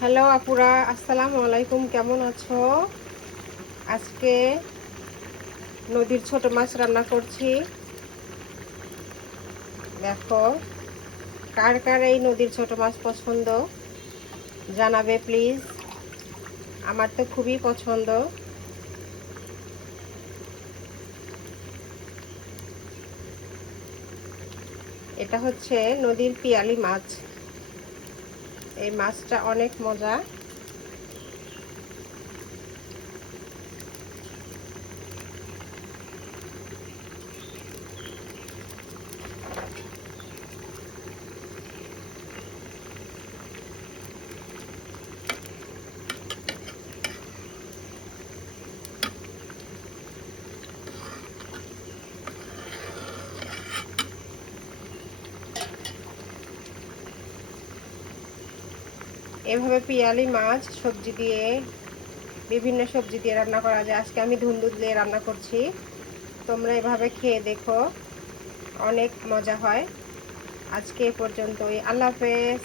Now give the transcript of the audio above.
Hello আপুরা, আসসালামু আলাইকুম। কেমন আছো? আজকে নদীর ছোট মাছ রান্না করছি। দেখো, কার কার এই নদীর ছোট মাছ পছন্দ জানাবে প্লিজ। আমার তো খুবই পছন্দ। এটা হচ্ছে নদীর পিয়ালি মাছ। এই মাছটা অনেক মজা। এভাবে পিয়ালি মাছ সবজি দিয়ে, বিভিন্ন সবজি দিয়ে রান্না করা যায়। আজকে আমি ধুন্দুল দিয়ে রান্না করছি। তোমরা এভাবে খেয়ে দেখো, অনেক মজা হয়। আজকে এ পর্যন্তই। আল্লাহ হাফেজ।